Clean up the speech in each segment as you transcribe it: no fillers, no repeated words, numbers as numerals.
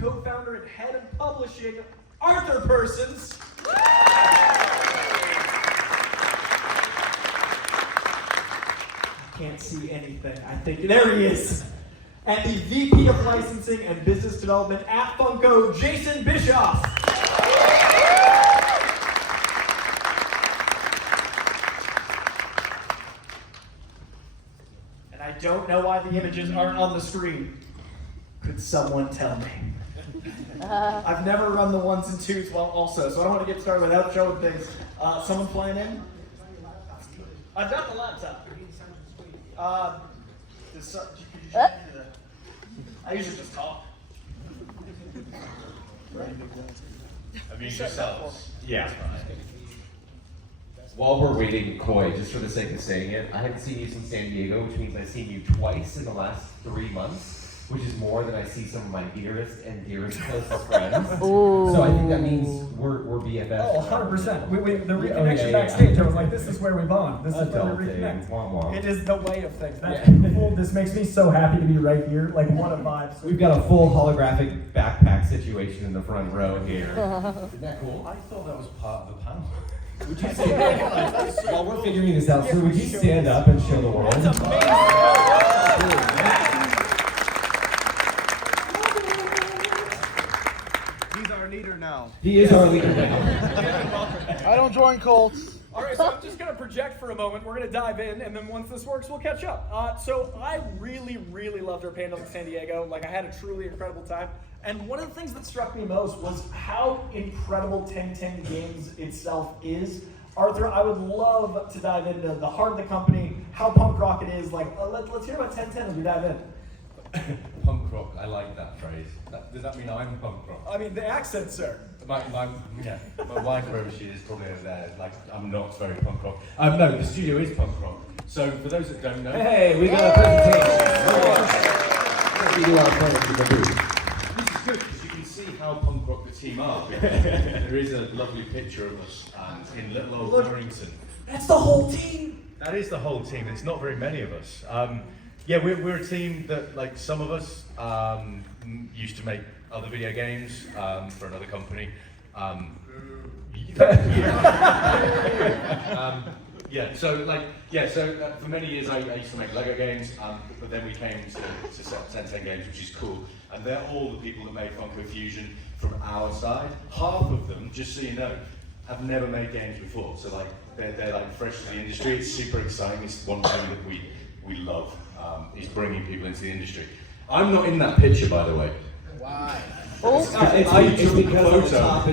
co-founder and head of publishing, Arthur Persons. Can't see anything. I think there he is. And the VP of Licensing and Business Development at Funko, Jason Bischoff. And I don't know why the images aren't on the screen. Could someone tell me? I've never run the ones and twos well also, so I don't want to get started without showing things. Someone flying in? I've got the laptop. Could you show me the... I usually just talk. I mean, yourselves. Yeah. While we're waiting, Koi, just for the sake of saying it, I haven't seen you since San Diego, which means I've seen you twice in the last 3 months, which is more than I see some of my dearest and dearest closest friends. Ooh. So I think that means we're BFFs. Oh, 100%. The reconnection backstage, I was like, this is where we bond. This is where we reconnect. Wah, wah. It is the way of things. This makes me so happy to be right here. Like, what a vibe. We've got a full holographic backpack situation in the front row here. Isn't that cool? I thought that was part of the panel. Would you say, while we're figuring this out, sir, would you stand up and show the world? That's amazing. He's our leader now. He is our leader now. I don't join cults. All right, so I'm just going to project for a moment. We're going to dive in, and then once this works, we'll catch up. So I really, really loved our panel in San Diego. Like, I had a truly incredible time. And one of the things that struck me most was how incredible 1010 Games itself is. Arthur, I would love to dive into the heart of the company, how punk rock it is. Like, let's hear about 1010 as we dive in. Punk rock, I like that phrase. Does that mean I'm punk rock? I mean, the accent, sir. My wife, wherever she is, probably over there, like, I'm not very punk rock. No, the studio is punk rock. So, for those that don't know... Hey, we got a presentation. We do our presentation. This is good, because you can see how punk rock the team are. There is a lovely picture of us in little old Warrington. That's the whole team. That is the whole team. There's not very many of us. Yeah, we're a team that, like, some of us used to make other video games for another company. So for many years I used to make Lego games, but then we came to 1010 Games, which is cool. And they're all the people that made Funko Fusion from our side. Half of them, just so you know, have never made games before. So like they're like fresh to the industry. It's super exciting. It's one thing that we love, is bringing people into the industry. I'm not in that picture, by the way. Why? It's because on the top,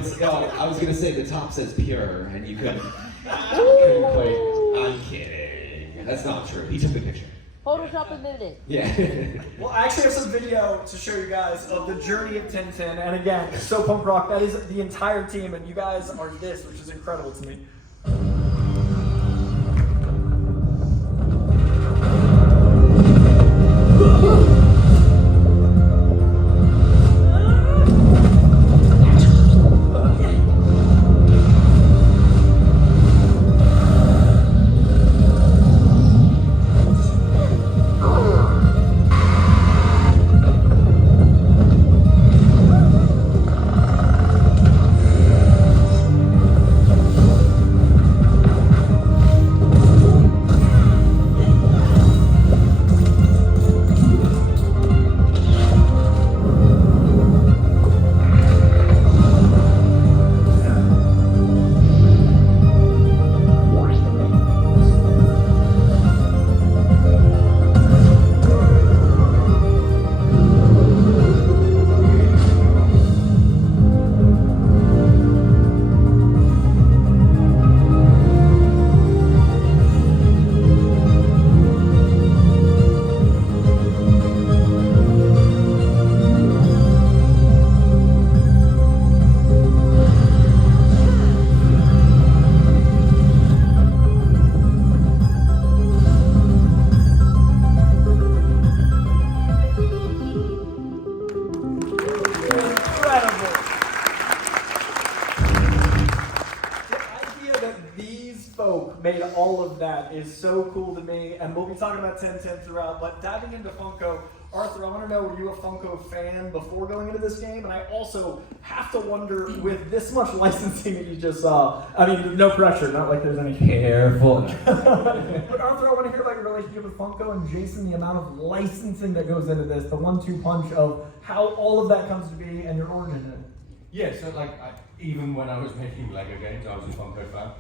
I was going to say the top says pure, and you couldn't quite. I'm kidding. That's not true. He took the picture. Photoshop admitted it. Yeah. Well, I actually have some video to show you guys of the journey of 1010, and again, so punk rock, that is the entire team, and you guys are this, which is incredible to me. of that is so cool to me, and we'll be talking about 1010 throughout, but diving into Funko, Arthur, I want to know, were you a Funko fan before going into this game? And I also have to wonder, with this much licensing that you just saw, I mean, no pressure, not like there's any... Careful. But Arthur, I want to hear about your relationship with Funko, and Jason, the amount of licensing that goes into this, the 1-2 punch of how all of that comes to be and your origin in it. Yeah, so like, even when I was making Lego games, I was a Funko fan.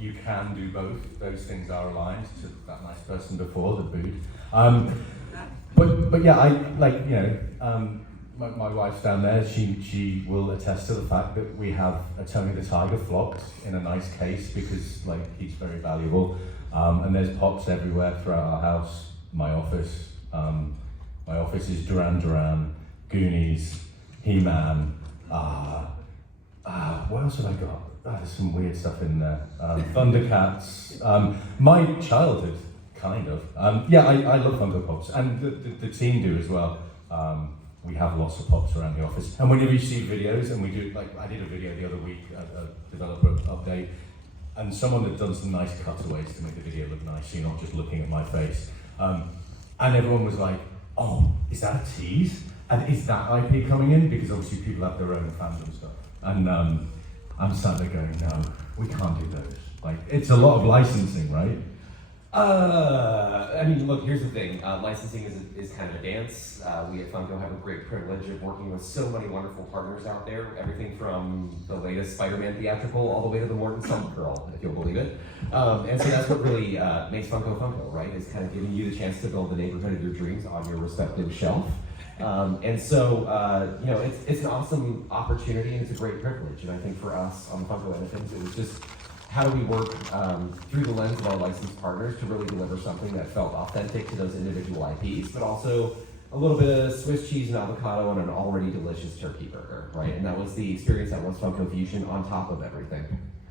You can do both. Those things are aligned to that nice person before, the boot. But yeah, I like, you know, my wife's down there. She will attest to the fact that we have a Tony the Tiger flocked in a nice case because like he's very valuable. And there's pops everywhere throughout our house. My office is Duran Duran, Goonies, He-Man. What else have I got? There's some weird stuff in there. Thundercats. My childhood, kind of. Yeah, I love Funko Pops, and the team do as well. We have lots of pops around the office, and whenever you see videos, and we do, like I did a video the other week, a developer update, and someone had done some nice cutaways to make the video look nice, so you're not just looking at my face. And everyone was like, "Oh, is that a tease? And is that IP coming in?" Because obviously people have their own fandom stuff. And I'm sat there going, no, we can't do those. Like, it's a lot of licensing, right? I mean, look, here's the thing. Licensing is kind of a dance. We at Funko have a great privilege of working with so many wonderful partners out there. Everything from the latest Spider-Man theatrical all the way to the Morton Summer Girl, if you'll believe it. And so that's what really makes Funko Funko, right? Is kind of giving you the chance to build the neighborhood of your dreams on your respective shelf. And so, you know, it's an awesome opportunity and it's a great privilege. And I think for us on the Funko end of things, it was just how do we work through the lens of our licensed partners to really deliver something that felt authentic to those individual IPs, but also a little bit of Swiss cheese and avocado on an already delicious turkey burger, right? And that was the experience that was Funko Fusion on top of everything.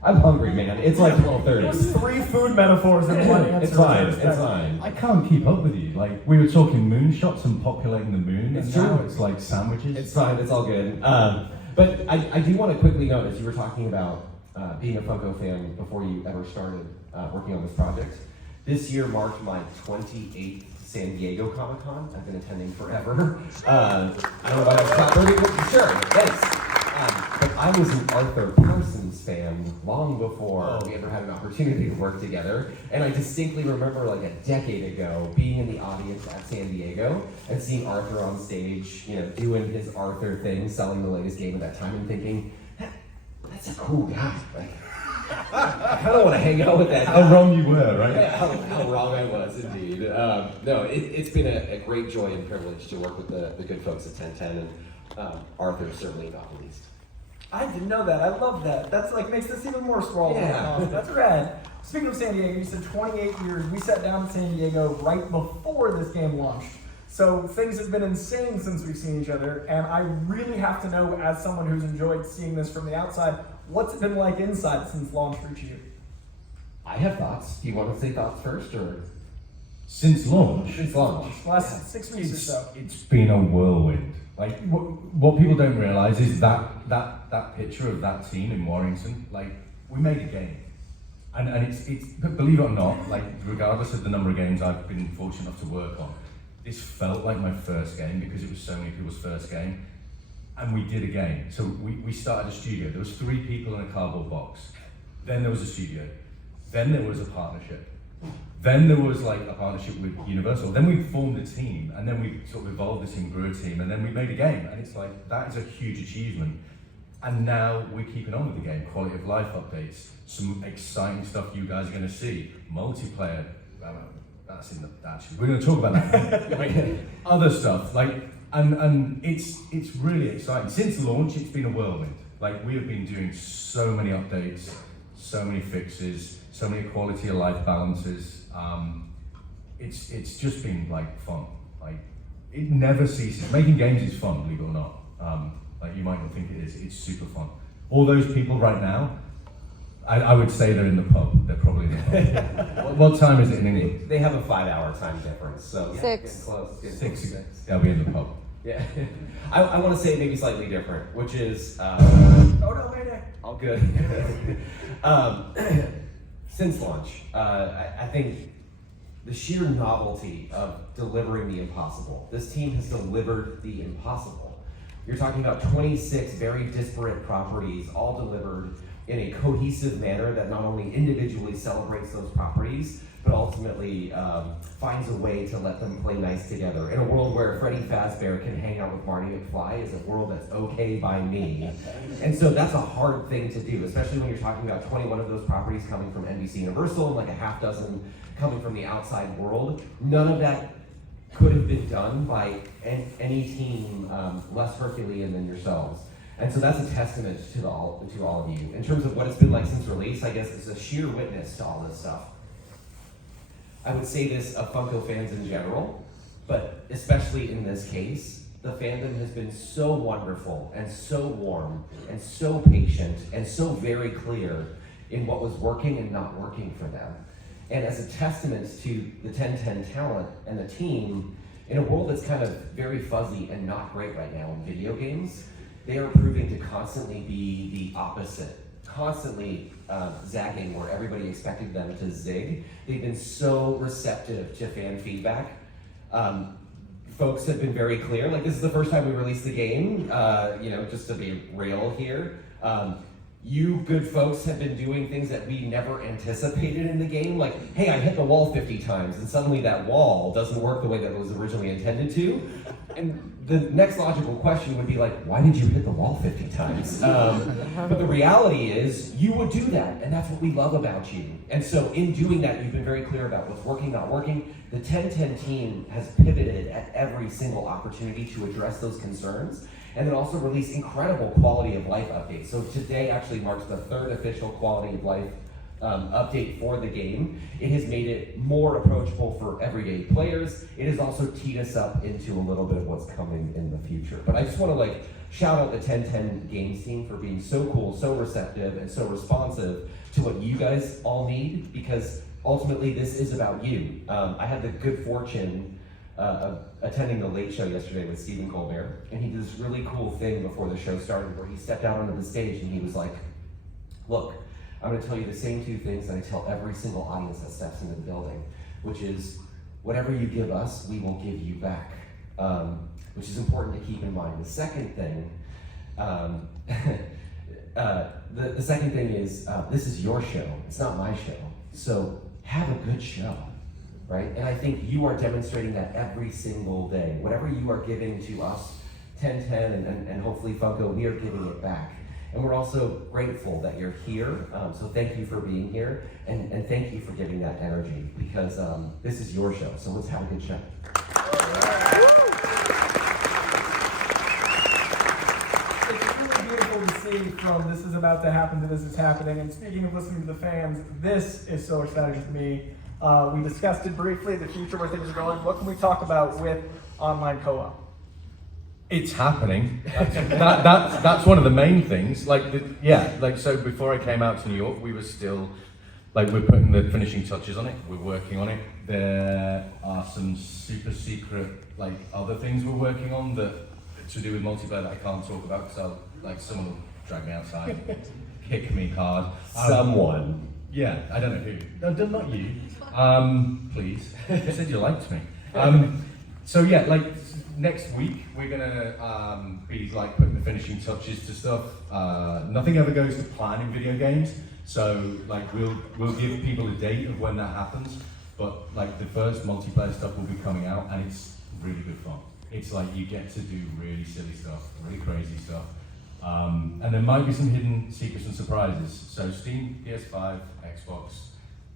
I'm hungry, man. It's like 12:30. It was 3 food metaphors in one answer. It's fine. I can't keep up with you. Like, we were talking moonshots and populating the moon, and now it's like sandwiches. It's fine, it's all good. But I do want to quickly note, as you were talking about being a Funko fan before you ever started working on this project, this year marked my 28th San Diego Comic-Con. I've been attending forever. I don't know why I was clapping. Sure, thanks. But I was an Arthur Parsons fan long before we ever had an opportunity to work together. And I distinctly remember like a decade ago being in the audience at San Diego and seeing Arthur on stage, you know, doing his Arthur thing, selling the latest game at that time and thinking, that's a cool guy. Like, I kind of want to hang out with that guy. How wrong you were, right? Yeah, how wrong I was, indeed. No, it's been a great joy and privilege to work with the good folks at 1010, and Arthur certainly not the least. I didn't know that. I love that. That's like makes this even more sprawling. Yeah. That's rad. Speaking of San Diego, you said 28 years. We sat down in San Diego right before this game launched. So things have been insane since we've seen each other, and I really have to know, as someone who's enjoyed seeing this from the outside, what's it been like inside since launch for each of you? I have thoughts. Do you want to say thoughts first, or? Since launch, Since launch. Last 6 weeks or so. it's been a whirlwind. Like, what people don't realize is that picture of that team in Warrington, like, we made a game. And it's believe it or not, like, regardless of the number of games I've been fortunate enough to work on, this felt like my first game because it was so many people's first game. And we did a game. So we started a studio. There was 3 people in a cardboard box. Then there was a studio. Then there was a partnership. Then there was like a partnership with Universal. Then we formed a team, and then we sort of evolved this and grew a team, and then we made a game. And it's like, that is a huge achievement. And now we're keeping on with the game. Quality of life updates, some exciting stuff you guys are going to see. Multiplayer, that's in the, actually, we're going to talk about that. Other stuff, like, and it's really exciting. Since launch, it's been a whirlwind. Like, we have been doing so many updates, so many fixes, so many quality of life balances. It's just been like fun. Like, it never ceases. Making games is fun, believe it or not. Like, you might not think it is. It's super fun. All those people right now, I would say they're in the pub. They're probably in the pub. What time is it in England? They have a 5-hour time difference, so yeah, 6. getting close. Getting Six. close. They'll be in the pub. Yeah. I want to say maybe slightly different, which is Oh no, Mayday. all good. since launch, I think the sheer novelty of delivering the impossible. This team has delivered the impossible. You're talking about 26 very disparate properties, all delivered in a cohesive manner that not only individually celebrates those properties, but ultimately finds a way to let them play nice together. In a world where Freddy Fazbear can hang out with Marty McFly is a world that's okay by me. And so that's a hard thing to do, especially when you're talking about 21 of those properties coming from NBC Universal and like a half dozen coming from the outside world. None of that could have been done by any team less Herculean than yourselves. And so that's a testament to all of you. In terms of what it's been like since release, I guess it's a sheer witness to all this stuff. I would say this of Funko fans in general, but especially in this case, the fandom has been so wonderful and so warm and so patient and so very clear in what was working and not working for them. And as a testament to the 1010 talent and the team, in a world that's kind of very fuzzy and not great right now in video games, they are proving to constantly be the opposite, constantly zagging where everybody expected them to zig. They've been so receptive to fan feedback. Folks have been very clear, like this is the first time we released the game, just to be real here. You good folks have been doing things that we never anticipated in the game, like, hey, I hit the wall 50 times, and suddenly that wall doesn't work the way that it was originally intended to. And the next logical question would be like, why did you hit the wall 50 times? But the reality is, you would do that, and that's what we love about you. And so in doing that, you've been very clear about what's working, not working. The 1010 team has pivoted at every single opportunity to address those concerns, and then also release incredible quality of life updates. So today actually marks the third official quality of life update for the game. It has made it more approachable for everyday players. It has also teed us up into a little bit of what's coming in the future. But I just want to shout out the 1010 Games team for being so cool, so receptive, and so responsive to what you guys all need, because ultimately this is about you. I had the good fortune of attending the Late Show yesterday with Stephen Colbert, and he did this really cool thing before the show started where he stepped out onto the stage and he was like, look, I'm going to tell you the same two things that I tell every single audience that steps into the building, which is whatever you give us, we will give you back, which is important to keep in mind. The second thing, the second thing is this is your show, it's not my show, so have a good show. Right? And I think you are demonstrating that every single day. Whatever you are giving to us, 1010 and hopefully Funko, we are giving it back. And we're also grateful that you're here. So thank you for being here, and thank you for giving that energy, because this is your show. So let's have a good show. It's really beautiful to see from this is about to happen to this is happening. And speaking of listening to the fans, this is so exciting to me. We discussed it briefly, the future, where things are going. What can we talk about with online co-op? It's happening. That's one of the main things. So before I came out to New York, we were still, we're putting the finishing touches on it. We're working on it. There are some super secret, other things we're working on that to do with multiplayer that I can't talk about because someone will drag me outside, kick me hard. Someone. Yeah, I don't know who. No, not you. Please. You said you liked me. Next week we're gonna be putting the finishing touches to stuff. Nothing ever goes to plan in video games, so we'll give people a date of when that happens. But the first multiplayer stuff will be coming out, and it's really good fun. It's you get to do really silly stuff, really crazy stuff. And there might be some hidden secrets and surprises. So Steam, PS5, Xbox,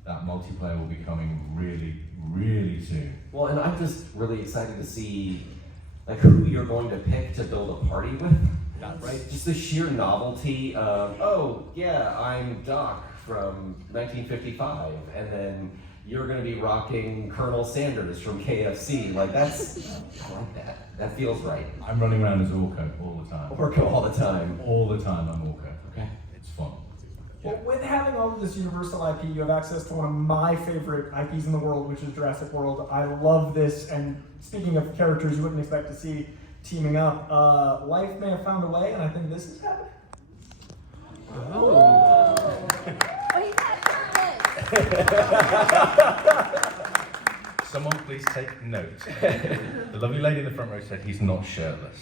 that multiplayer will be coming really, really soon. Well, and I'm just really excited to see who you're going to pick to build a party with. Right? Just the sheer novelty of, oh yeah, I'm Doc from 1955, and then you're going to be rocking Colonel Sanders from KFC. I like that. That feels right. I'm running around as Orko all the time. Orko all the time. All the time I'm Orko. Okay? It's fun. Well, with having all of this Universal IP, you have access to one of my favorite IPs in the world, which is Jurassic World. I love this, and speaking of characters you wouldn't expect to see teaming up, life may have found a way, and I think this is happening. Oh, he's got purpose. Someone please take note. The lovely lady in the front row said he's not shirtless.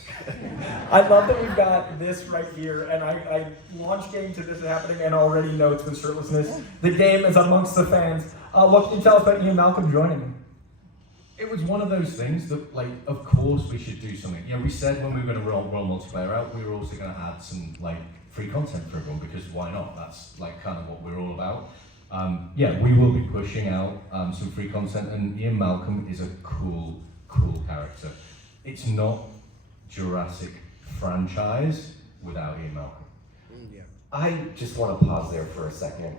I love that we've got this right here, and I launched game to this happening and already know it's with shirtlessness. The game is amongst the fans. What can you tell us about you and Malcom joining? It was one of those things that, like, of course we should do something. You know, we said when we were going to roll multiplayer out, we were also going to add some, like, free content for everyone, because why not? That's, like, kind of what we're all about. Yeah, we will be pushing out some free content, and Ian Malcom is a cool character. It's not Jurassic franchise without Ian Malcom. Yeah. I just want to pause there for a second.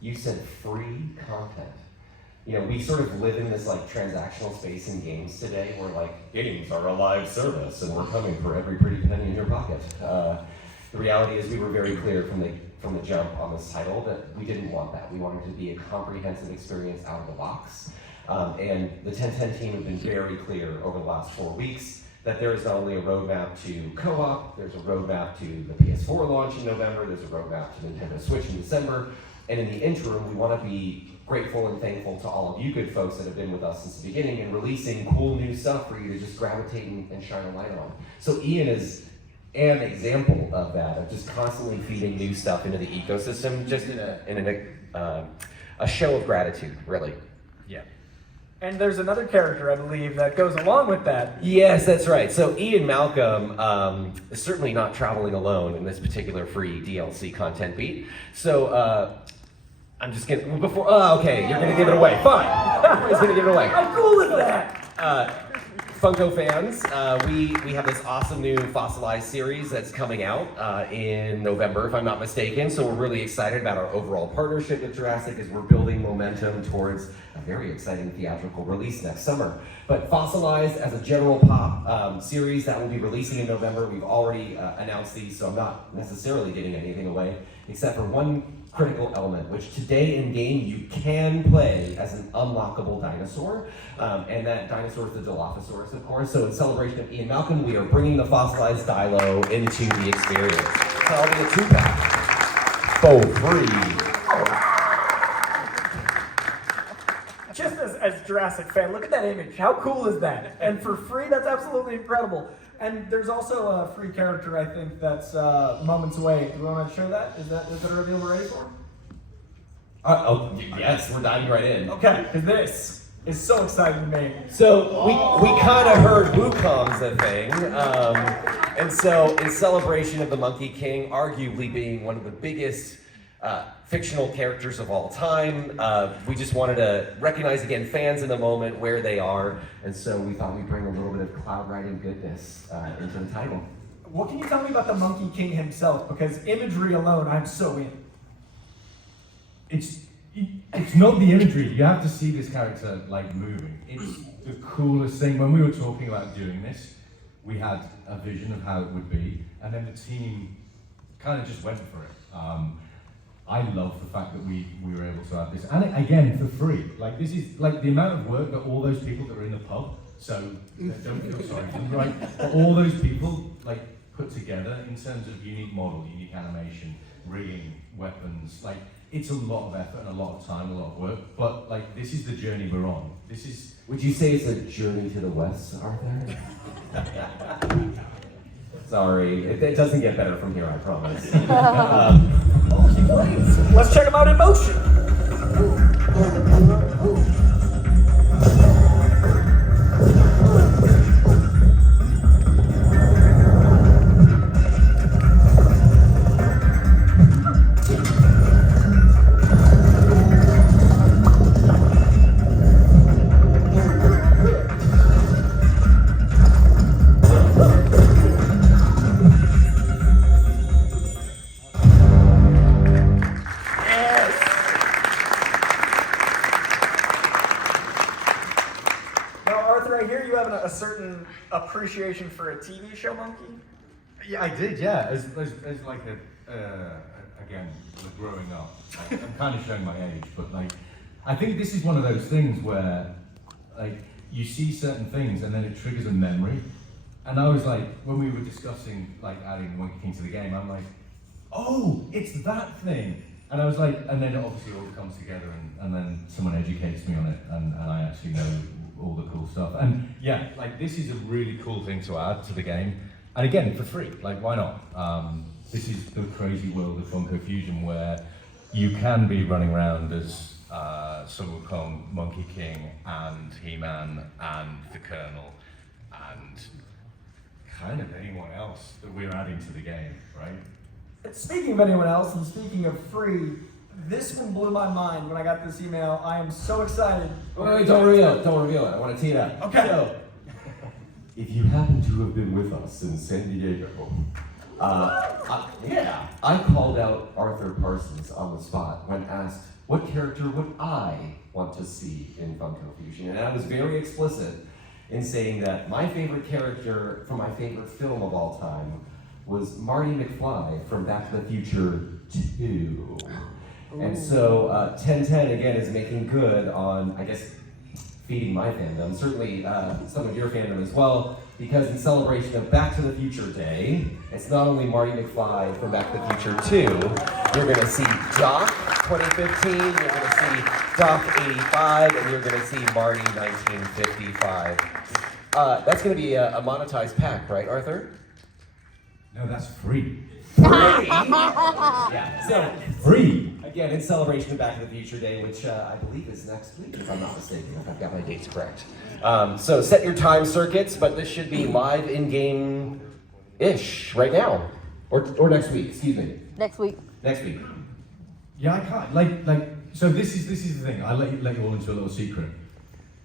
You said free content. You know, we sort of live in this like transactional space in games today where like games are a live service and we're coming for every pretty penny in your pocket. The reality is we were very clear from the jump on this title that we didn't want that. We wanted it to be a comprehensive experience out of the box. And the 1010 team have been very clear over the last 4 weeks that there is not only a roadmap to co-op, there's a roadmap to the PS4 launch in November, there's a roadmap to Nintendo Switch in December, and in the interim, we want to be grateful and thankful to all of you good folks that have been with us since the beginning and releasing cool new stuff for you to just gravitate and shine a light on. So Ian is an example of that, of just constantly feeding new stuff into the ecosystem, just in a show of gratitude, really. Yeah. And there's another character, I believe, that goes along with that. Yes, that's right. So Ian Malcom is certainly not traveling alone in this particular free DLC content beat. So I'm just gonna, okay, you're gonna give it away. Fine. Everybody's gonna give it away. How cool is that? Funko fans, we have this awesome new Fossilized series that's coming out in November, if I'm not mistaken. So we're really excited about our overall partnership with Jurassic as we're building momentum towards a very exciting theatrical release next summer. But Fossilized as a general pop series that will be releasing in November. We've already announced these, so I'm not necessarily giving anything away, except for one critical element, which today in game you can play as an unlockable dinosaur, and that dinosaur is the Dilophosaurus, of course. So in celebration of Ian Malcom, we are bringing the fossilized Dilo into the experience. So I'll be a 2-pack for free. Just as Jurassic fan, look at that image. How cool is that? And for free, that's absolutely incredible. And there's also a free character, I think, that's moments away. Do we want to show that? Is that a reveal we're ready for? Yes, we're diving right in. Okay, because this is so exciting to me. So we kind of heard Wukong's a thing, and so in celebration of the Monkey King, arguably being one of the biggest fictional characters of all time, we just wanted to recognize again fans in the moment where they are, and so we thought we'd bring a little bit of cloud riding goodness into the title. What can you tell me about the Monkey King himself? Because imagery alone, I'm so in. It's not the imagery. You have to see this character like moving. It's the coolest thing. When we were talking about doing this, we had a vision of how it would be, and then the team kind of just went for it. I love the fact that we were able to have this, and again for free. Like this is like the amount of work that all those people that are in the pub. So don't feel sorry for them, right? But all those people like put together in terms of unique model, unique animation, rigging, weapons. Like it's a lot of effort and a lot of time, a lot of work. But like this is the journey we're on. This is. Would you say it's a journey to the west, Arthur? Sorry, it doesn't get better from here, I promise. Let's check them out in motion. A certain appreciation for a TV show, Monkey? Yeah, I did. Yeah, as like again, growing up, like, I'm kind of showing my age, but like, I think this is one of those things where, like, you see certain things and then it triggers a memory. And I was like, when we were discussing like adding Monkey King to the game, I'm like, oh, it's that thing. And I was like, and then it obviously all comes together, and then someone educates me on it, and I actually know all the cool stuff. And yeah, like this is a really cool thing to add to the game. And again, for free, like why not? This is the crazy world of Funko Fusion where you can be running around as Sun Wukong, Monkey King, and He-Man, and the Colonel, and kind of anyone else that we're adding to the game, right? Speaking of anyone else, and speaking of free, this one blew my mind when I got this email. I am so excited. Wait, don't reveal it. I want to tee it up. Okay. So, if you happen to have been with us in San Diego, I called out Arthur Parsons on the spot when asked, what character would I want to see in Funko Fusion? And I was very explicit in saying that my favorite character from my favorite film of all time was Marty McFly from Back to the Future 2. And so 1010 again is making good on, I guess, feeding my fandom, certainly some of your fandom as well, because in celebration of Back to the Future Day, it's not only Marty McFly from Back to the Future 2, you're gonna see Doc 2015, you're gonna see Doc 85, and you're gonna see Marty 1955. That's gonna be a monetized pack, right, Arthur? No, that's free. Yeah, so Free! again, in celebration of Back to the Future Day, which I believe is next week, if I'm not mistaken, if I've got my dates correct. So set your time circuits, but this should be live in-game-ish right now. Or next week, excuse me. Next week. Next week. Yeah, I can't. Like. So this is the thing. I'll let you all into a little secret.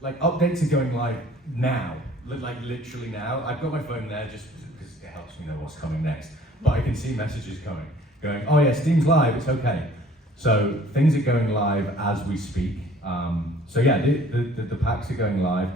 Like updates are going live now. Like literally now. I've got my phone there just because it helps me know what's coming next. But I can see messages coming, going, oh yeah, Steam's live. It's okay. So things are going live as we speak. So yeah, the packs are going live.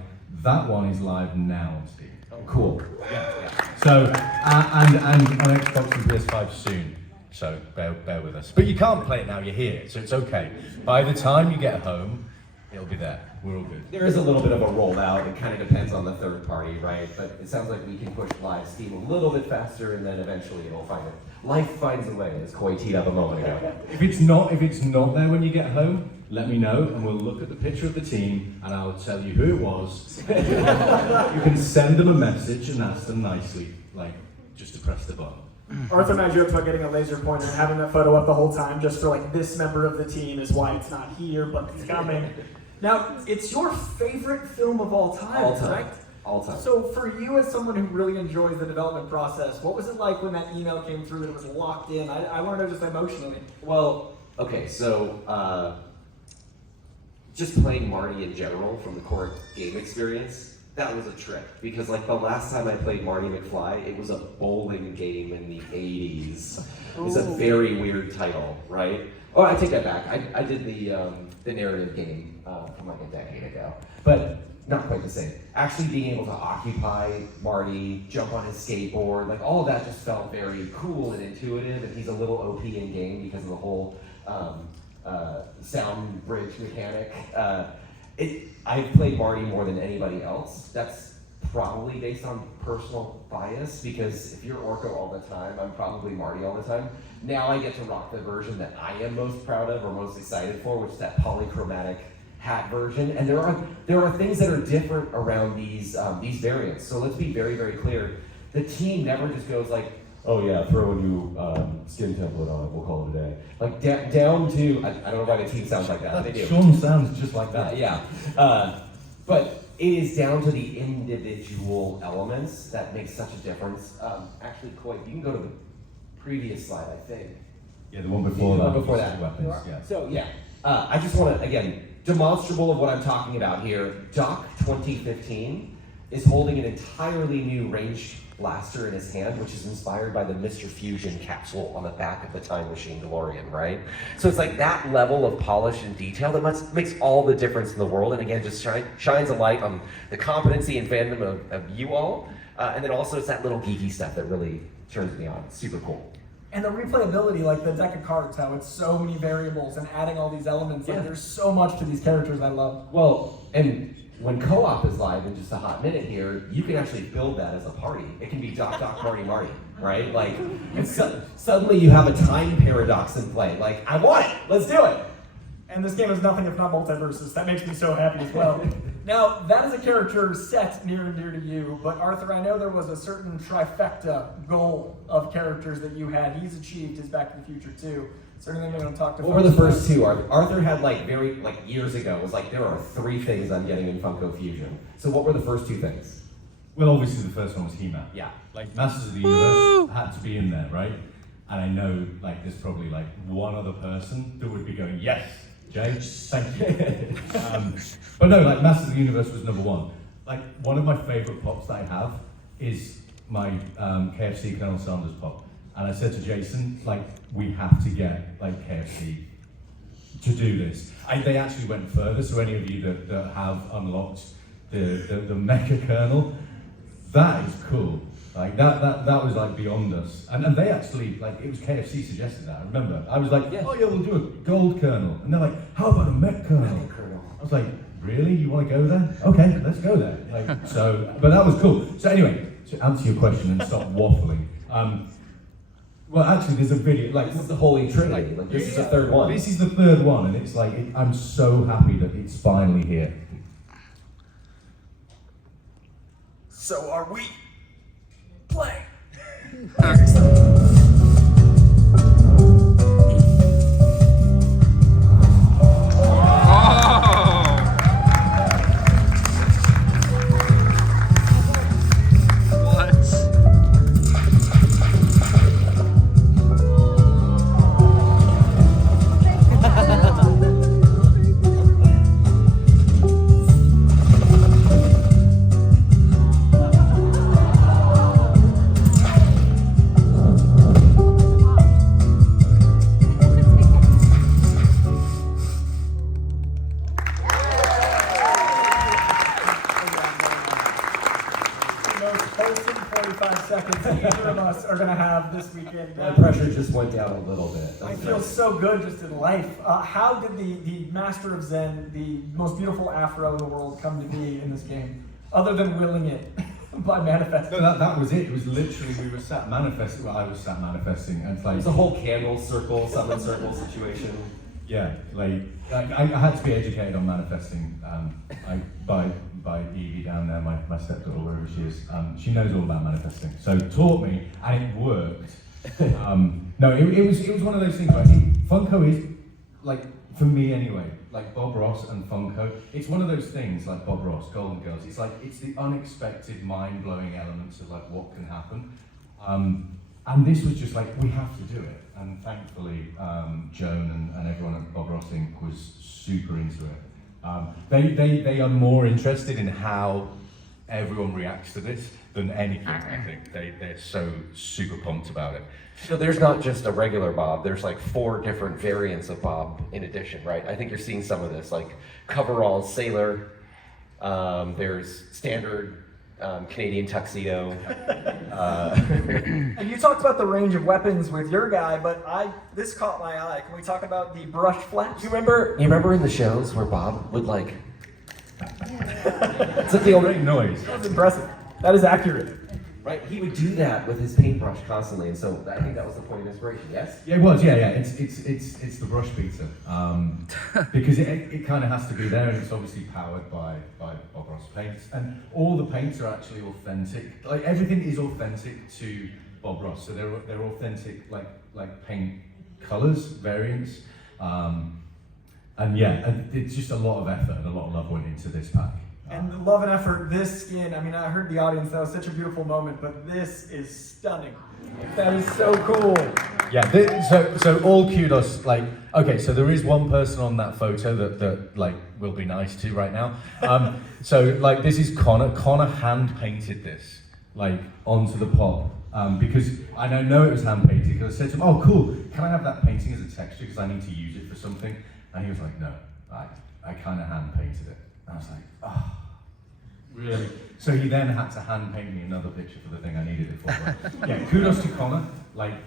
That one is live now on Steam. Oh, cool. Yeah. So and on Xbox and PS5 soon. So bear with us. But you can't play it now. You're here, so it's okay. By the time you get home, it'll be there. We're all good. There is a little bit of a rollout. It kind of depends on the third party, right? But it sounds like we can push live Steam a little bit faster, and then eventually it'll find it. Life finds a way, as Koi teed up a moment ago. If it's not there when you get home, let me know, and we'll look at the picture of the team, and I'll tell you who it was. You can send them a message and ask them nicely, like just to press the button. Arthur and I joked about getting a laser pointer and having that photo up the whole time just for like this member of the team is why it's not here, but it's coming. Now, it's your favorite film of all time, All time. correct? All time. So for you as someone who really enjoys the development process, what was it like when that email came through and it was locked in? I want to know just emotionally. Well, okay, so just playing Marty in general from the core game experience, that was a trip. Because like the last time I played Marty McFly, it was a bowling game in the 80s. It was a very weird title, right? Oh, I take that back. I did the narrative game from like a decade ago. But not quite the same. Actually being able to occupy Marty, jump on his skateboard, like all of that just felt very cool and intuitive, and he's a little OP in game because of the whole sound bridge mechanic. I've played Marty more than anybody else. That's probably based on personal bias, because if you're Orko all the time, I'm probably Marty all the time. Now I get to rock the version that I am most proud of or most excited for, which is that polychromatic hat version. And there are things that are different around these variants. So let's be very, very clear. The team never just goes like, oh yeah, throw a new skin template on it, we'll call it a day. Like down to, I don't know why the team sounds like that. They do. Sean sounds just like that. Yeah. But it is down to the individual elements that make such a difference. Actually, Coy, you can go to the previous slide, I think. Yeah, the one before that. Before that. Weapons, yeah. So yeah, I just want to, again, demonstrable of what I'm talking about here. Doc 2015 is holding an entirely new ranged blaster in his hand, which is inspired by the Mr. Fusion capsule on the back of the Time Machine DeLorean, right? So it's like that level of polish and detail that makes all the difference in the world, and again, just shines a light on the competency and fandom of you all, and then also it's that little geeky stuff that really turns me on. It's super cool. And the replayability, like the deck of cards, how it's so many variables and adding all these elements, like there's so much to these characters I love. Well, and when co-op is live in just a hot minute here, you can actually build that as a party. It can be Doc, Marty, Marty, right? Like, and suddenly you have a time paradox in play. Like, I want it, let's do it. And this game is nothing if not multiverses. That makes me so happy as well. Now, that is a character set near and dear to you, but Arthur, I know there was a certain trifecta goal of characters that you had. He's achieved his Back to the Future too. Is there anything you want to talk to What were the first two? Arthur had years ago, was like, there are 3 things I'm getting in Funko Fusion. So what were the first 2 things? Well, obviously the first one was He-Man. Yeah. Like Masters of the Universe had to be in there, right? And I know like there's probably like one other person that would be going, yes, Jay, thank you. But no, like Masters of the Universe was number 1. Like one of my favorite pops that I have is my KFC Colonel Sanders pop. And I said to Jason, like, we have to get like KFC to do this. They actually went further, so any of you that have unlocked the Mecha Colonel, that is cool. Like that was like beyond us. And they actually, like, it was KFC suggested that, I remember. I was like, oh yeah, we'll do a gold Colonel. And they're like, how about a Mech Colonel? I was like, really? You want to go there? Okay, let's go there. Like, so, but that was cool. So anyway, to answer your question and stop waffling. Well, actually, there's a video, like, This is the Holy Trinity. Like, this is the 3rd one. This is the 3rd one, and it's like, I'm so happy that it's finally here. So are we. Play. Either of us are going to have this weekend. My pressure just went down a little bit. I feel so good just in life. How did the Master of Zen, the most beautiful afro in the world, come to be in this game, other than willing it by manifesting? No, that was it. It was literally, we were sat manifesting, well, I was sat manifesting, and it's like... It's a whole candle circle, summon circle situation. Yeah, like, I had to be educated on manifesting by Evie down there, my stepdaughter, wherever she is. She knows all about manifesting, so taught me, and it worked. No, it was one of those things where I think Funko is, like, for me anyway, like Bob Ross and Funko, it's one of those things like Bob Ross, Golden Girls, it's like, it's the unexpected, mind-blowing elements of like what can happen. And this was just like, we have to do it. And thankfully, Joan and everyone at Bob Ross Inc. was super into it. They are more interested in how everyone reacts to this than anything, I think. They're so super pumped about it. So there's not just a regular Bob, there's like 4 different variants of Bob in addition, right? I think you're seeing some of this, like coveralls, sailor, there's standard Canadian tuxedo. And you talked about the range of weapons with your guy, but this caught my eye. Can we talk about the brush flash? You remember in the shows where Bob would like... It's like the old... Great noise. That's impressive. That is accurate. Right, he would do that with his paintbrush constantly, and so I think that was the point of inspiration. Yes. Yeah, it was. Yeah. It's the brush beater, because it kind of has to be there, and it's obviously powered by Bob Ross paints, and all the paints are actually authentic. Like everything is authentic to Bob Ross, so they're authentic like paint colors, variants, and yeah, and it's just a lot of effort and a lot of love went into this pack. And the love and effort, this skin, I mean, I heard the audience, that was such a beautiful moment, but this is stunning. That is so cool. Yeah, so all kudos, like, okay, so there is one person on that photo that like, will be nice to right now. So, like, this is Connor. Connor hand-painted this, like, onto the pop. Because I know it was hand-painted, because I said to him, oh, cool, can I have that painting as a texture, because I need to use it for something? And he was like, no, I kind of hand-painted it. And I was like, oh, really? So he then had to hand paint me another picture for the thing I needed it for. But yeah, kudos to Connor. Like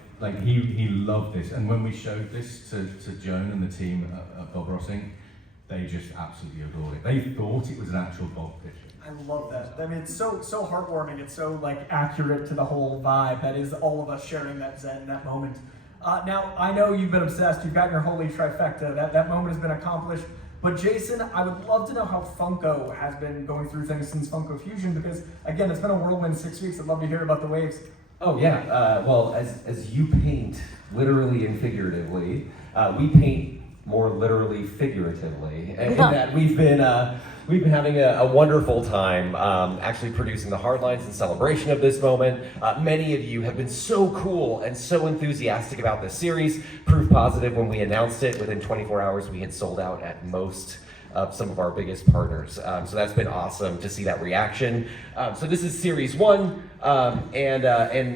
he loved this. And when we showed this to Joan and the team at Bob Ross Inc., they just absolutely adored it. They thought it was an actual Bob picture. I love that. I mean, it's so heartwarming. It's so like accurate to the whole vibe. That is all of us sharing that zen, that moment. Now, I know you've been obsessed. You've got your holy trifecta. That moment has been accomplished. But Jason, I would love to know how Funko has been going through things since Funko Fusion, because again, it's been a whirlwind 6 weeks. I'd love to hear about the waves. Oh yeah, well, as you paint literally and figuratively, we paint more literally figuratively, and in that we've been having a wonderful time actually producing the hardlines in celebration of this moment. Many of you have been so cool and so enthusiastic about this series. Proof positive, when we announced it, within 24 hours we had sold out at most of some of our biggest partners. So that's been awesome to see that reaction. So this is series 1, and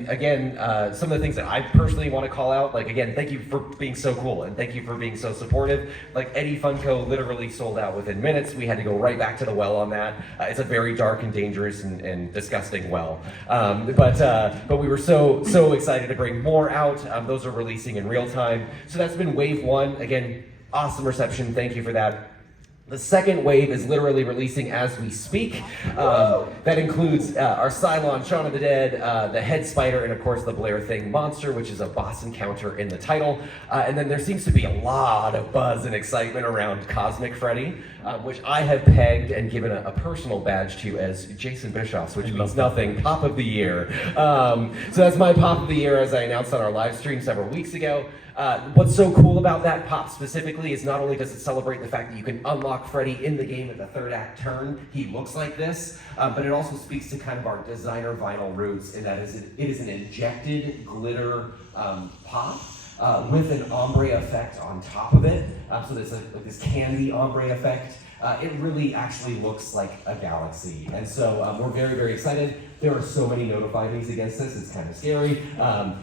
again, some of the things that I personally want to call out, like again, thank you for being so cool and thank you for being so supportive. Like Eddie Funko literally sold out within minutes. We had to go right back to the well on that. It's a very dark and dangerous and disgusting well. But we were so excited to bring more out. Those are releasing in real time. So that's been wave 1. Again, awesome reception. Thank you for that. The second wave is literally releasing as we speak. That includes our Cylon, Shaun of the Dead, the Head Spider, and of course the Blair Thing Monster, which is a boss encounter in the title. And then there seems to be a lot of buzz and excitement around Cosmic Freddy, which I have pegged and given a personal badge to as Jason Bischoff's, which means nothing, Pop of the Year. So that's my Pop of the Year, as I announced on our live stream several weeks ago. What's so cool about that pop specifically is not only does it celebrate the fact that you can unlock Freddy in the game at the third act turn, he looks like this, but it also speaks to kind of our designer vinyl roots in that it is an injected glitter pop with an ombre effect on top of it. So there's like this candy ombre effect. It really actually looks like a galaxy. And so we're very, very excited. There are so many notified against this, it's kind of scary.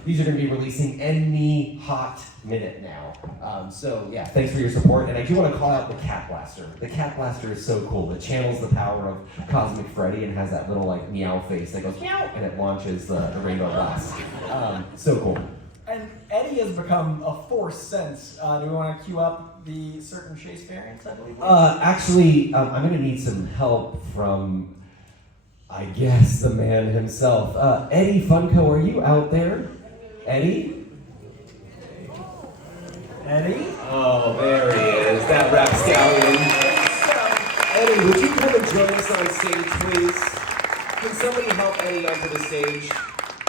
These are gonna be releasing any hot minute now. So yeah, thanks for your support. And I do wanna call out the Cat Blaster. The Cat Blaster is so cool. It channels the power of Cosmic Freddy and has that little like meow face that goes meow, and it launches the rainbow blast. So cool. And Eddie has become a force since. Do we want to queue up the certain chase variants, I believe? Actually, I'm gonna need some help from, I guess, the man himself. Eddie Funko, are you out there? Eddie? Eddie? Oh, there he is, that rapscallion. Eddie, would you come and join us on stage, please? Can somebody help Eddie onto the stage?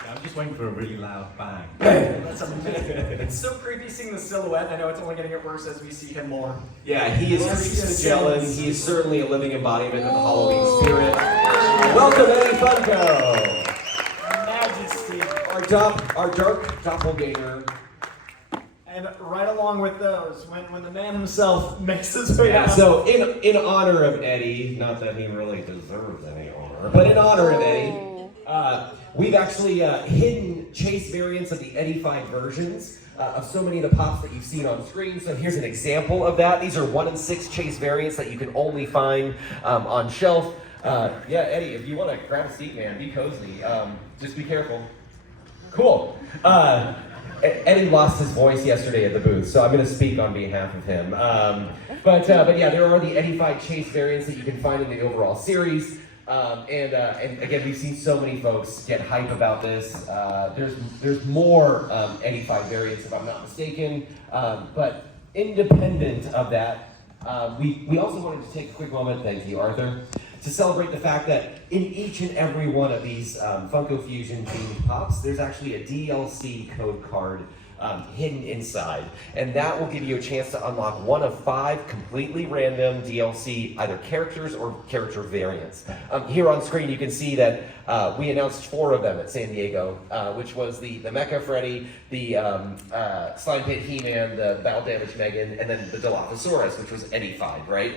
I'm just waiting for a really loud bang. That's amazing. It's so creepy seeing the silhouette. I know it's only getting worse as we see him more. Yeah, he is Crease Magellan. He is certainly a living embodiment of the Halloween spirit. Welcome, Eddie Funko! Majesty. Our dark doppelganger. And right along with those, when the man himself makes his way Yeah, out. so in honor of Eddie, not that he really deserves any honor, but in honor of Eddie, we've actually hidden chase variants of the Eddie-fied versions of so many of the pops that you've seen on screen. So here's an example of that. These are 1 in 6 chase variants that you can only find on shelf. Yeah, Eddie, if you want to grab a seat, man, be cozy. Just be careful. Cool. Eddie lost his voice yesterday at the booth, so I'm going to speak on behalf of him. But yeah, there are the Eddie-fied chase variants that you can find in the overall series. And again, we've seen so many folks get hype about this. There's more Eddie-fied variants, if I'm not mistaken. But independent of that, we also wanted to take a quick moment, thank you, Arthur, to celebrate the fact that in each and every one of these Funko Fusion themed pops, there's actually a DLC code card hidden inside, and that will give you a chance to unlock 1 of 5 completely random DLC, either characters or character variants. Here on screen you can see that we announced 4 of them at San Diego, which was the Mecha Freddy, the Slime Pit He-Man, the Battle Damage Megan, and then the Dilophosaurus, which was Eddie-fied, right?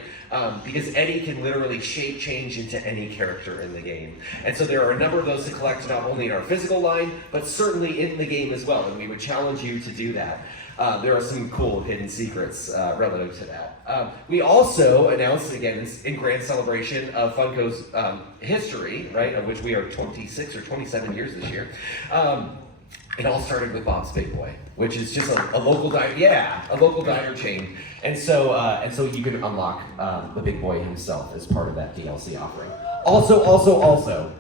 Because Eddie can literally shape change into any character in the game. And so there are a number of those to collect, not only in our physical line, but certainly in the game as well, and we would challenge you to do that. There are some cool hidden secrets relative to that. We also announced, again, in grand celebration of Funko's history, right, of which we are 26 or 27 years this year. It all started with Bob's Big Boy, which is just a local diner chain, and so you can unlock the Big Boy himself as part of that DLC offering. Also,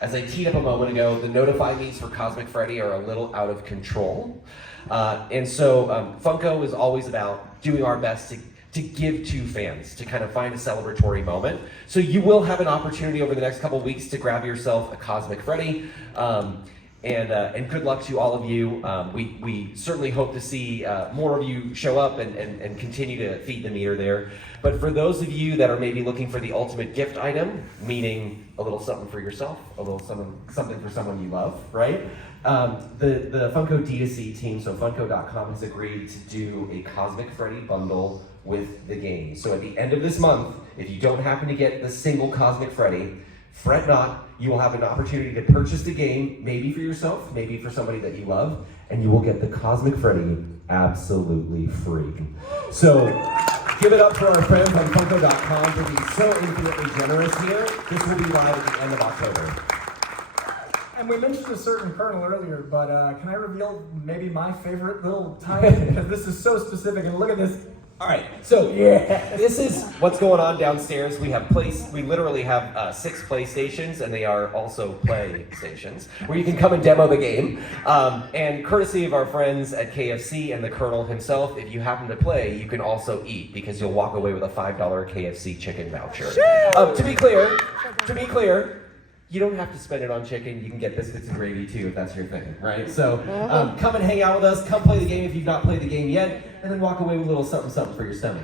as I teed up a moment ago, the notify me's for Cosmic Freddy are a little out of control. And so Funko is always about doing our best to give to fans, to kind of find a celebratory moment. So you will have an opportunity over the next couple weeks to grab yourself a Cosmic Freddy. And good luck to all of you. We certainly hope to see more of you show up and continue to feed the meter there. But for those of you that are maybe looking for the ultimate gift item, meaning a little something for yourself, a little something for someone you love, right? The Funko D2C team, so Funko.com, has agreed to do a Cosmic Freddy bundle with the game. So at the end of this month, if you don't happen to get the single Cosmic Freddy, fret not, you will have an opportunity to purchase the game, maybe for yourself, maybe for somebody that you love, and you will get the Cosmic Freddy absolutely free. So give it up for our friends on Funko.com for being so infinitely generous here. This will be live at the end of October. And we mentioned a certain kernel earlier, but can I reveal maybe my favorite little tie-in? Because this is so specific, and look at this. All right, so this is what's going on downstairs. We literally have 6 PlayStations, and they are also play stations where you can come and demo the game. And courtesy of our friends at KFC and the Colonel himself, if you happen to play, you can also eat because you'll walk away with a $5 KFC chicken voucher. To be clear, you don't have to spend it on chicken. You can get biscuits and gravy too if that's your thing, right? So come and hang out with us. Come play the game if you've not played the game yet, and then walk away with a little something for your stomach.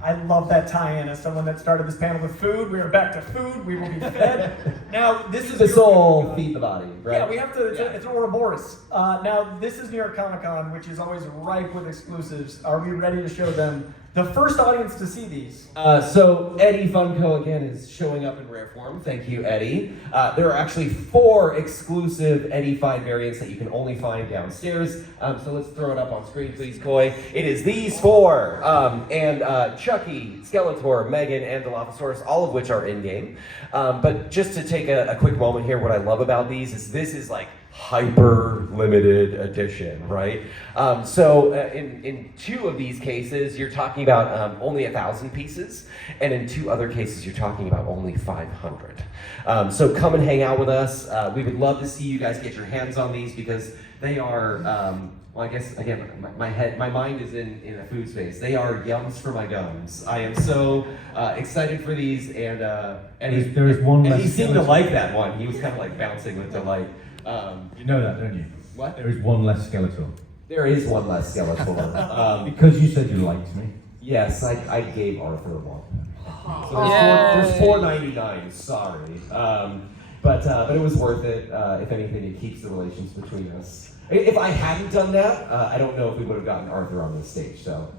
I love that tie-in. As someone that started this panel with food, we are back to food. We will be fed. Now, this is the soul, feed the body, right? Yeah, we have to. It's an Ouroboros. Now, this is New York Comic Con, which is always ripe with exclusives. Are we ready to show them the first audience to see these? So Eddie Funko again is showing up in rare form. Thank you, Eddie. There are actually 4 exclusive Eddie-fied variants that you can only find downstairs. So let's throw it up on screen, please, Coy. It is these 4, and Chucky, Skeletor, Megan, and Dilophosaurus, all of which are in-game. But just to take a quick moment here, what I love about these is this is like hyper limited edition, right? So in 2 of these cases, you're talking about only 1,000 pieces, and in 2 other cases, you're talking about only 500. So come and hang out with us. We would love to see you guys get your hands on these because they are, well, I guess again, my mind is in a food space. They are yums for my gums. I am so excited for these, and there is one less he seemed to like that one. He was kind of like bouncing with delight. You know that, don't you? What? There is one less Skeletor. There is one less Skeletor. Because you said you liked me. Yes, I gave Arthur one. So there's $4.99. Sorry, but it was worth it. If anything, it keeps the relations between us. If I hadn't done that, I don't know if we would have gotten Arthur on this stage. So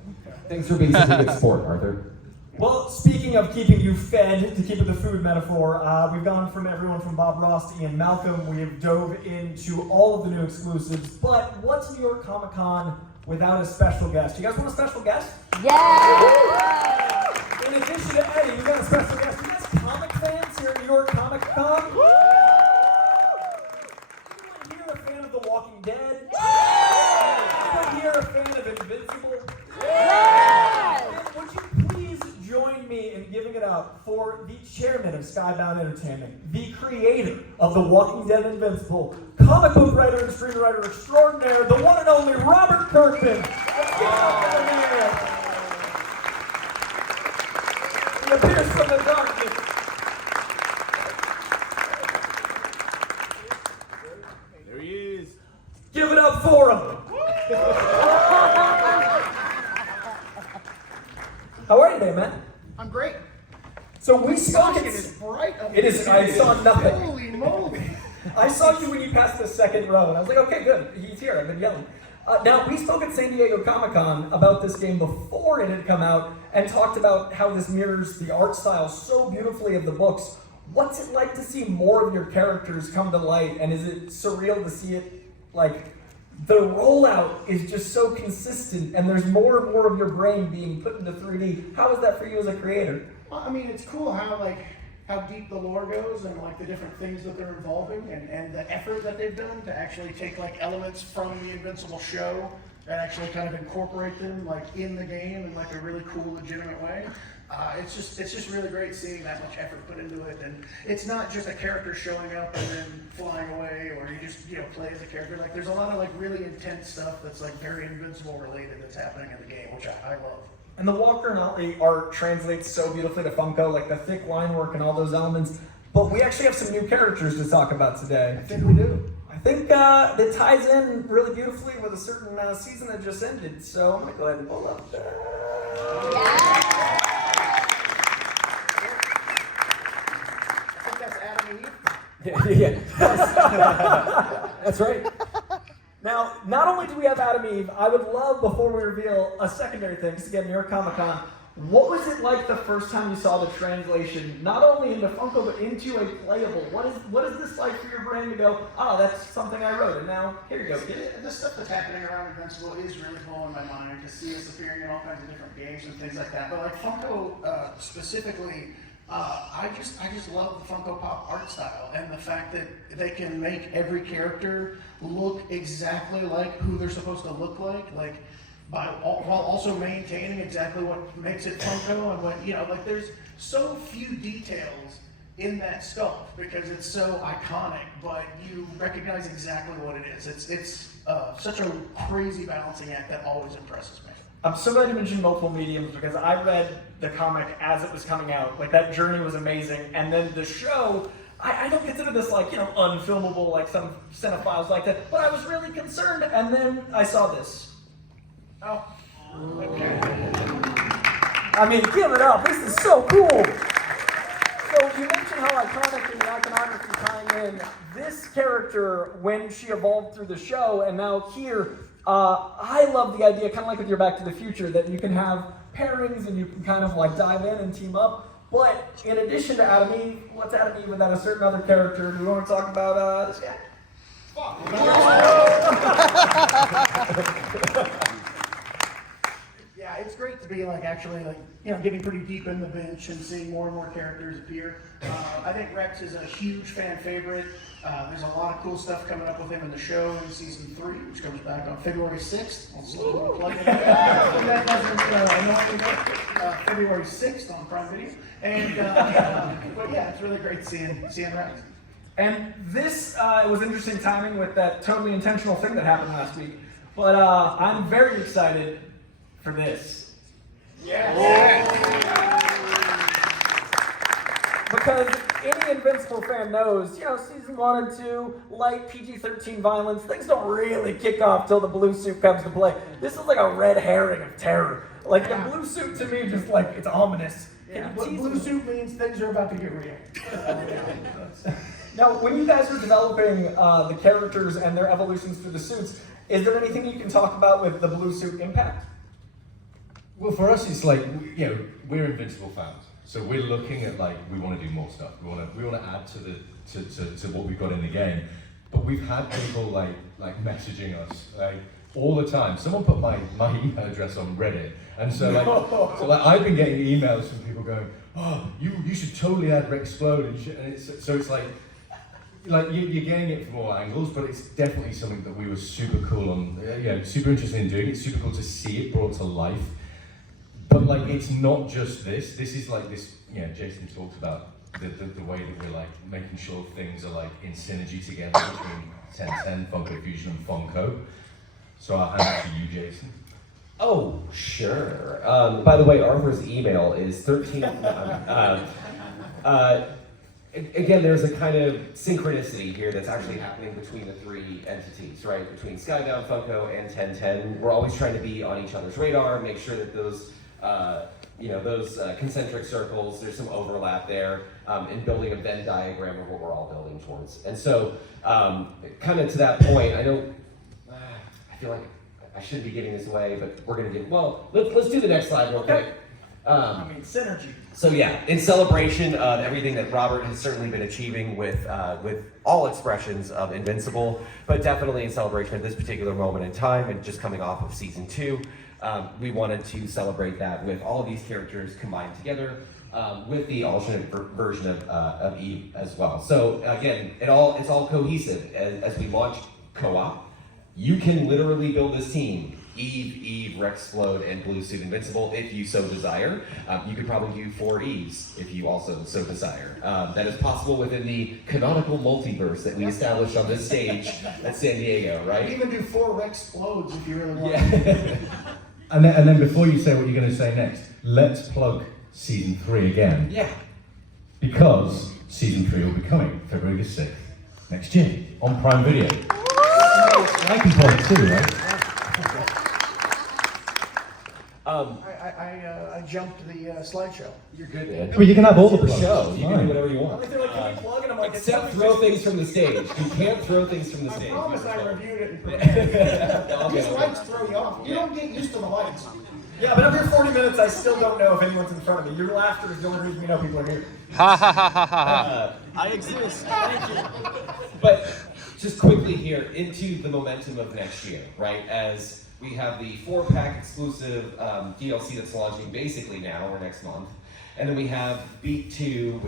thanks for being such a good sport, Arthur. Well, speaking of keeping you fed, to keep with the food metaphor, we've gone from everyone from Bob Ross to Ian Malcolm. We have dove into all of the new exclusives. But what's New York Comic Con without a special guest? You guys want a special guest? Yeah! In addition to Eddie, we got a special guest. You guys comic fans here at New York Comic Con? Anyone here a fan of The Walking Dead? Anyone here a fan of Invincible? Would you please join me in giving it up for the chairman of Skybound Entertainment, the creator of The Walking Dead Invincible, comic book writer and screenwriter extraordinaire, the one and only Robert Kirkman. Let's get up in here. He appears from the darkness. There he is. Give it up for him. How are you today, man? I'm great. So we spoke. It is bright up It is. here. I saw nothing. Holy moly. I saw you when you passed the second row, and I was like, okay, good. He's here. I've been yelling. Now, we spoke at San Diego Comic-Con about this game before it had come out and talked about how this mirrors the art style so beautifully of the books. What's it like to see more of your characters come to light, and is it surreal to see it, like, the rollout is just so consistent, and there's more and more of your brain being put into 3D. How is that for you as a creator? Well, I mean, it's cool how deep the lore goes and like the different things that they're involving and the effort that they've done to actually take like elements from the Invincible show and actually kind of incorporate them like in the game in like a really cool, legitimate way. It's just really great seeing that much effort put into it, and it's not just a character showing up and then flying away, or you just play as a character. Like there's a lot of like really intense stuff that's like very Invincible related that's happening in the game, which I love. And the Walker and Ollie art translates so beautifully to Funko, like the thick line work and all those elements. But we actually have some new characters to talk about today. I think we do. I think that ties in really beautifully with a certain season that just ended. So I'm gonna go ahead and pull up. I think that's Adam and Eve. Yeah. That's right. Now, not only do we have Adam Eve, I would love, before we reveal a secondary thing, because again, New York Comic Con, what was it like the first time you saw the translation, not only into Funko, but into a playable? What is this like for your brain to go, oh, that's something I wrote, and now, here you go, kid. The stuff that's happening around Invincible is really blowing my mind to see us appearing in all kinds of different games and things like that. But like Funko specifically, I just love the Funko Pop art style and the fact that they can make every character look exactly like who they're supposed to look like while also maintaining exactly what makes it Funko and what like there's so few details in that sculpt because it's so iconic, but you recognize exactly what it is. It's such a crazy balancing act that always impresses me. I'm so glad you mentioned multiple mediums because I read the comic as it was coming out. Like that journey was amazing, and then the show. I don't consider this like unfilmable like some cinephiles like that, but I was really concerned, and then I saw this. Oh, okay. I mean, give it up. This is so cool. So you mentioned how iconic and the iconography tying in this character when she evolved through the show, and now here. I love the idea, kind of like with your Back to the Future, that you can have pairings and you can kind of like dive in and team up. But in addition to Adam Eve, what's Adam Eve without a certain other character? Do we want to talk about this guy? Yeah, it's great to be like actually like getting pretty deep in the bench and seeing more and more characters appear. I think Rex is a huge fan favorite. There's a lot of cool stuff coming up with him in the show in season 3, which comes back on February 6th. I'll slowly plug it out. That doesn't February 6th on Prime Video. And but yeah, it's really great seeing Rex. And this was interesting timing with that totally intentional thing that happened last week. But I'm very excited for this. Because any Invincible fan knows, season 1 and 2, light PG-13 violence, things don't really kick off till the blue suit comes to play. This is like a red herring of terror. Like the blue suit to me, just like it's ominous. Yeah, what blue suit means things are about to get real. Now, when you guys are developing the characters and their evolutions through the suits, is there anything you can talk about with the blue suit impact? Well, for us, it's like we're Invincible fans, so we're looking at like we want to do more stuff. We want to add to what we've got in the game. But we've had people like messaging us like all the time. Someone put my email address on Reddit, and so like I've been getting emails from people going, "Oh, you should totally add Rexplode and shit." And it's like you're getting it from all angles, but it's definitely something that we were super cool on. Super interested in doing. It's super cool to see it brought to life. But like, it's not just this. This is like this. Jason talked about the way that we're like making sure things are like in synergy together between 1010, Funko Fusion, and Funko. So I'll hand it to you, Jason. Oh, sure. By the way, Arthur's email is 13. Again, there's a kind of synchronicity here that's actually happening between the three entities, right? Between Skybound, Funko, and 1010. We're always trying to be on each other's radar, make sure that those concentric circles, there's some overlap there, in building a Venn diagram of what we're all building towards. And so, kind of to that point, I feel like I shouldn't be giving this away, but we're gonna let's do the next slide real quick. Synergy. So yeah, in celebration of everything that Robert has certainly been achieving with all expressions of Invincible, but definitely in celebration of this particular moment in time and just coming off of season 2, we wanted to celebrate that with all of these characters combined together with the alternate version of Eve as well. So again, it's all cohesive as we launch co-op. You can literally build this team Eve, Rexplode, and Blue Suit Invincible if you so desire. You could probably do 4 Eves if you also so desire. That is possible within the canonical multiverse that we established on this stage at San Diego, You right? even do 4 Rexplodes if you really want. Yeah. And then before you say what you're going to say next, let's plug season 3 again. Yeah. Because season 3 will be coming February the 6th next year on Prime Video. I can plug it too, right? I jumped the slideshow. You're good, man. Well, you can have all the It's plugs. your show. You can Fine. do whatever you want. They're like, can we plug? And I'm like, it's Except throw things from the stage. You can't throw things from the I stage. promise I reviewed it and prepared. Okay, These okay. lights throw you off. You don't get used to the lights. Yeah, but after 40 minutes, I still don't know if anyone's in front of me. Your laughter is the only reason we know people are here. I exist. Thank you. But just quickly here, into the momentum of next year, right? As we have the 4-pack exclusive DLC that's launching basically now or next month. And then we have Beat 2,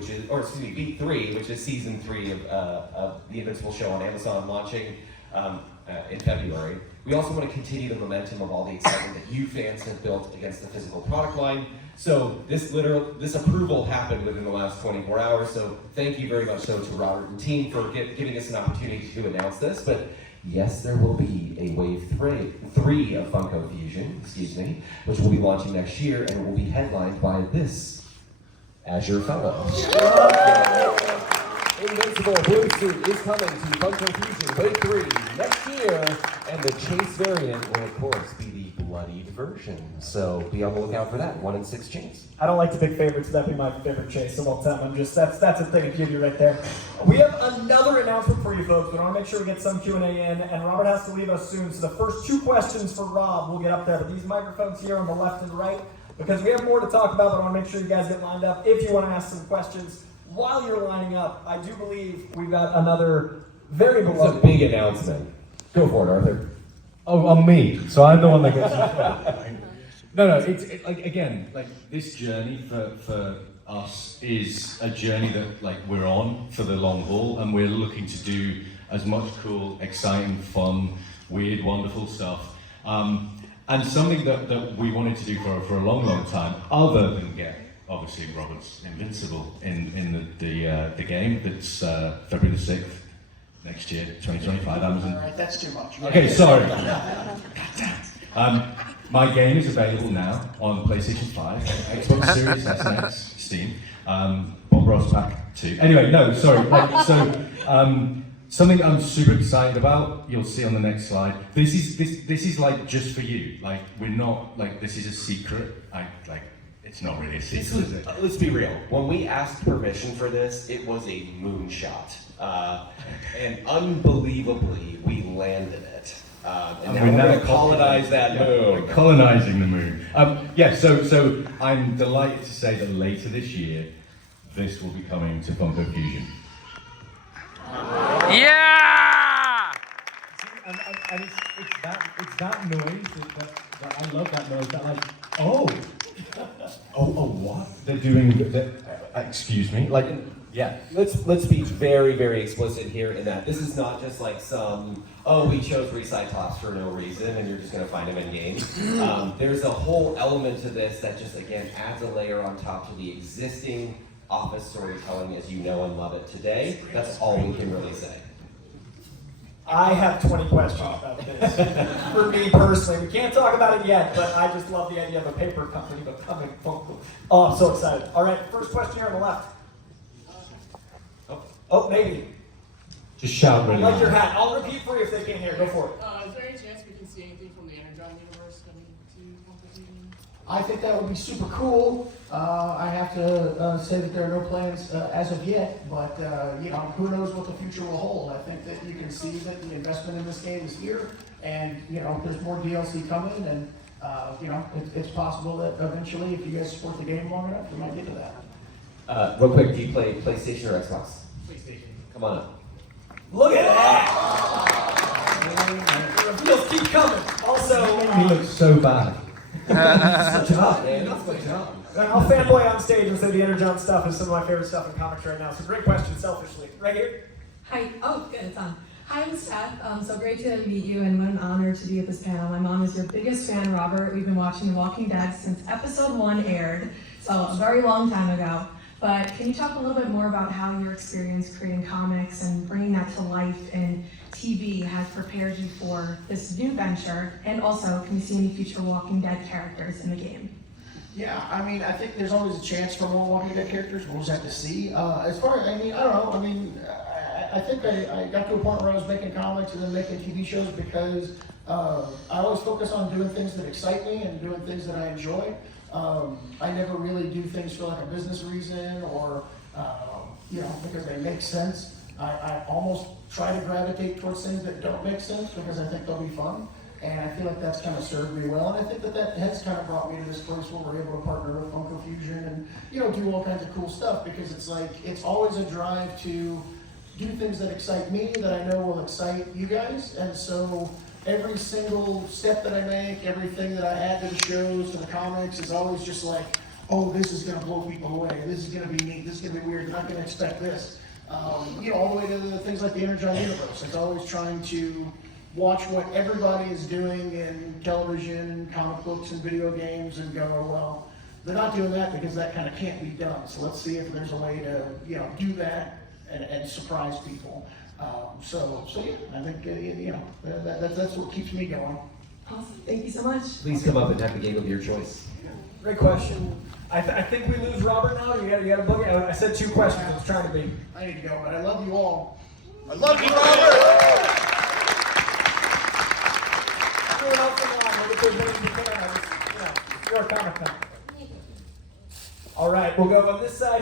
Beat 3, which is season 3 of the Invincible show on Amazon launching in February. We also want to continue the momentum of all the excitement that you fans have built against the physical product line. So this approval happened within the last 24 hours. So thank you very much so to Robert and team for giving us an opportunity to announce this. But yes, there will be a wave 3 of Funko Fusion, which will be launching next year, and it will be headlined by this as your fellow. Invincible Blue Suit is coming to Funko Fusion Wave 3 next year, and the Chase variant will, of course, be the bloodied version. So be on the lookout for that. 1 in 6 chains. I don't like to pick favorites, so that'd be my favorite chase of all time. That's a thing of beauty right there. We have another announcement for you folks, but I want to make sure we get some Q&A in, and Robert has to leave us soon, so the first 2 questions for Rob will get up there, but these microphones here on the left and right, because we have more to talk about, but I want to make sure you guys get lined up if you want to ask some questions. While you're lining up, I do believe we've got another very It's a beloved... big announcement. Go for it, Arthur. Oh, on me. So I'm the one that gets No, it's like, again, like this journey for us is a journey that like we're on for the long haul, and we're looking to do as much cool, exciting, fun, weird, wonderful stuff. And something that we wanted to do for a long time, other than get obviously Robert's Invincible in the game that's February the 6th next year, 2025, Amazon. All right, that's too much. Okay, sorry. My game is available now on PlayStation 5, Xbox Series S and X, Steam, Bob Ross Pack 2. Anyway, no, sorry. Something I'm super excited about, you'll see on the next slide. This is like just for you. Like, we're not, like, this is a secret. It's not really a secret, is it? Let's be real. When we asked permission for this, it was a moonshot. And unbelievably, we landed it. And now we're going to colonize that moon. We're colonizing the moon. So I'm delighted to say that later this year, this will be coming to Funko Fusion. Yeah! And it's that noise that I love that noise. That like, oh, what? They're doing. Excuse me. Like, yeah. Let's be very, very explicit here in that this is not just like some, we chose Recyclops for no reason and you're just going to find them in game. There's a whole element to this that just, again, adds a layer on top to the existing office storytelling as you know and love it today. That's all we can really say. I have 20 questions about this. For me personally, we can't talk about it yet, but I just love the idea of a paper company becoming Funko. Oh, I'm so excited. All right, first question here on the left. Oh, maybe. Just shout really Like your loud. hat. I'll repeat for you if they can't hear. Go for it. Is there any chance we can see anything from the Energon universe coming to Funko Fusion? I think that would be super cool. I have to say that there are no plans as of yet, but who knows what the future will hold. I think that you can see that the investment in this game is here, and there's more DLC coming, and it's possible that eventually, if you guys support the game long enough, we might get to that. Real quick, do you play PlayStation or Xbox? PlayStation. Come on up. Look at that! The reveals keep coming. Also, He looks so bad. Switch it up, man. Switch it up. I'll fanboy on stage and say the Energon stuff is some of my favorite stuff in comics right now. So great question, selfishly. Right here. Hi. Oh, good. It's on. Hi, I'm Steph. So great to meet you, and what an honor to be at this panel. My mom is your biggest fan, Robert. We've been watching The Walking Dead since episode 1 aired, so a very long time ago. But can you talk a little bit more about how your experience creating comics and bringing that to life in TV has prepared you for this new venture? And also, can you see any future Walking Dead characters in the game? Yeah, I mean, I think there's always a chance for more Walking Dead characters. We'll just have to see. As far as, I mean, I don't know. I mean, I think I got to a point where I was making comics and then making TV shows because I always focus on doing things that excite me and doing things that I enjoy. I never really do things for like a business reason or, you know, because they make sense. I almost try to gravitate towards things that don't make sense because I think they'll be fun. And I feel like that's kind of served me well. And I think that has kind of brought me to this place where we're able to partner with Funko Fusion and, you know, do all kinds of cool stuff because it's like, it's always a drive to do things that excite me that I know will excite you guys. And so every single step that I make, everything that I add to the shows, to the comics, is always just like, oh, this is gonna blow people away. This is gonna be neat. This is gonna be weird. They're not gonna expect this. You know, all the way to the things like the Energized Universe. It's always trying to watch what everybody is doing in television, comic books, and video games and go, well, they're not doing that because that kind of can't be done. So let's see if there's a way to, you know, do that and surprise people. So yeah, I think, you know, that's what keeps me going. Awesome. Thank you so much. Please come up and have the game of your choice. Great question. I think we lose Robert now. You got to book it. I said 2 questions. I was trying to be. I need to go, but I love you all. I love you, Robert! Everyone else in line, if there's anything you know, you're a comic fan. All right, we'll go on this side